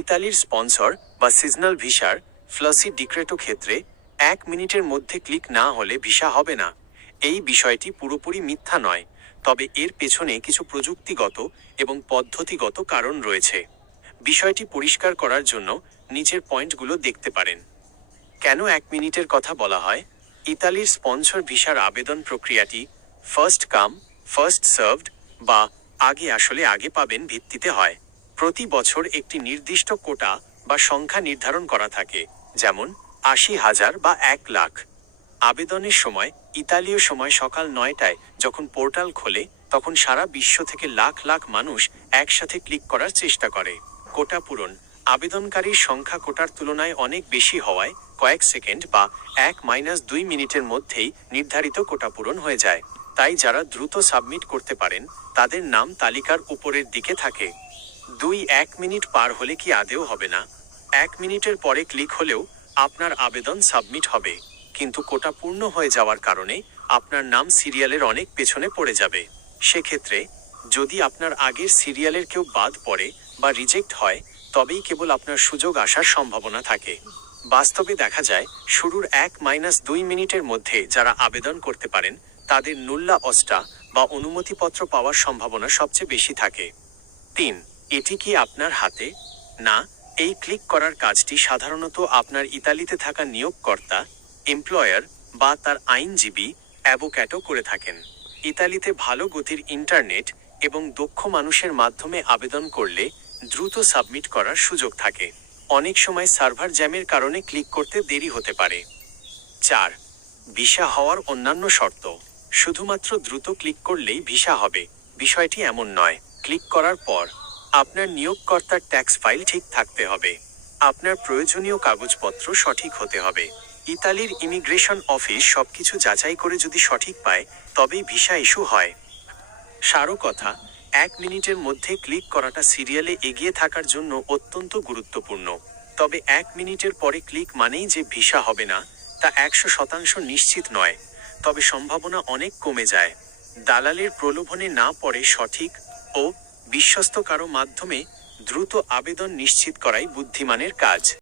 ইতালির স্পন্সর বা সিজনাল ভিসার ফ্লাসি ডিক্রেটো ক্ষেত্রে 1 মিনিটের মধ্যে ক্লিক না হলে ভিসা হবে না। এই বিষয়টি পুরোপুরি মিথ্যা নয়, তবে এর পেছনে কিছু প্রযুক্তিগত এবং পদ্ধতিগত কারণ রয়েছে। বিষয়টি পরিষ্কার করার জন্য নিচের পয়েন্টগুলো দেখতে পারেন। কেন 1 মিনিটের কথা বলা হয়? ইতালির স্পন্সর ভিসার আবেদন প্রক্রিয়াটি ফার্স্ট কাম ফার্স্ট সার্ভড বা আগে পাবেন ভিত্তিতে হয়। প্রতি বছর একটি নির্দিষ্ট কোটা বা সংখ্যা নির্ধারণ করা থাকে, যেমন 80,000 বা 1 লাখ। আবেদনের সময় ইতালীয় সময় সকাল 9টায় যখন পোর্টাল খোলে, তখন সারা বিশ্ব থেকে লাখ লাখ মানুষ একসাথে ক্লিক করার চেষ্টা করে। কোটা পূরণ: আবেদনকারীর সংখ্যা কোটার তুলনায় অনেক বেশি হওয়ায় কয়েক সেকেন্ড বা 1-2 মিনিটের মধ্যেই নির্ধারিত কোটা পূরণ হয়ে যায়। তাই যারা দ্রুত সাবমিট করতে পারেন তাদের নাম তালিকার উপরের দিকে থাকে। 1 মিনিট পার হলে কি আদেও হবে না? 1 মিনিটের পরে ক্লিক হলেও আপনার আবেদন সাবমিট হবে, কিন্তু কোটা পূর্ণ হয়ে যাওয়ার কারণে আপনার নাম সিরিয়ালের অনেক পেছনে পড়ে যাবে। সেক্ষেত্রে যদি আপনার আগের সিরিয়ালের কেউ বাদ পড়ে বা রিজেক্ট হয়, তবেই কেবল আপনার সুযোগ আসার সম্ভাবনা থাকে। বাস্তবে দেখা যায়, শুরুর 1-2 মিনিটের মধ্যে যারা আবেদন করতে পারেন তাদের নুল্লা অস্টা বা অনুমতিপত্র পাওয়ার সম্ভাবনা সবচেয়ে বেশি থাকে। 3. এটি কি আপনার হাতে? না, এই ক্লিক করার কাজটি সাধারণত আপনার ইতালিতে থাকা নিয়োগকর্তা, এমপ্লয়ার বা তার আইনজীবী অ্যাভোক্যাটো করে থাকেন। ইতালিতে ভালো গতির ইন্টারনেট এবং দক্ষ মানুষের মাধ্যমে আবেদন করলে দ্রুত সাবমিট করার সুযোগ থাকে। অনেক সময় সার্ভার জ্যামের কারণে ক্লিক করতে দেরি হতে পারে। 4. ভিসা হওয়ার অন্যান্য শর্ত: শুধুমাত্র দ্রুত ক্লিক করলেই ভিসা হবে, বিষয়টি এমন নয়। ক্লিক করার পর আপনার নিয়োগকর্তার ট্যাক্স ফাইল ঠিক থাকতে হবে। আপনার প্রয়োজনীয় কাগজপত্র সঠিক হতে হবে। ইতালির ইমিগ্রেশন অফিস সবকিছু যাচাই করে যদি সঠিক পায়, তবেই ভিসা ইস্যু হয়। সারও কথা: 1 মিনিটের মধ্যে ক্লিক করাটা সিরিয়ালে এগিয়ে থাকার জন্য অত্যন্ত গুরুত্বপূর্ণ। তবে 1 মিনিটের পরে ক্লিক মানেই যে ভিসা হবে না, তা 100% নিশ্চিত নয়, তবে সম্ভাবনা অনেক কমে যায়। দালালের প্রলোভনে না পড়ে সঠিক ও বিশ্বস্ত কারো মাধ্যমে দ্রুত আবেদন নিশ্চিত করাই বুদ্ধিমানের কাজ।